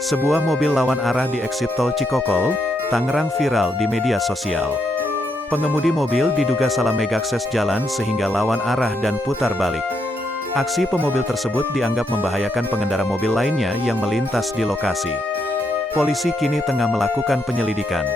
Sebuah mobil lawan arah di eksit tol Cikokol, Tangerang viral di media sosial. Pengemudi mobil diduga salah megakses jalan sehingga lawan arah dan putar balik. Aksi pemobil tersebut dianggap membahayakan pengendara mobil lainnya yang melintas di lokasi. Polisi kini tengah melakukan penyelidikan.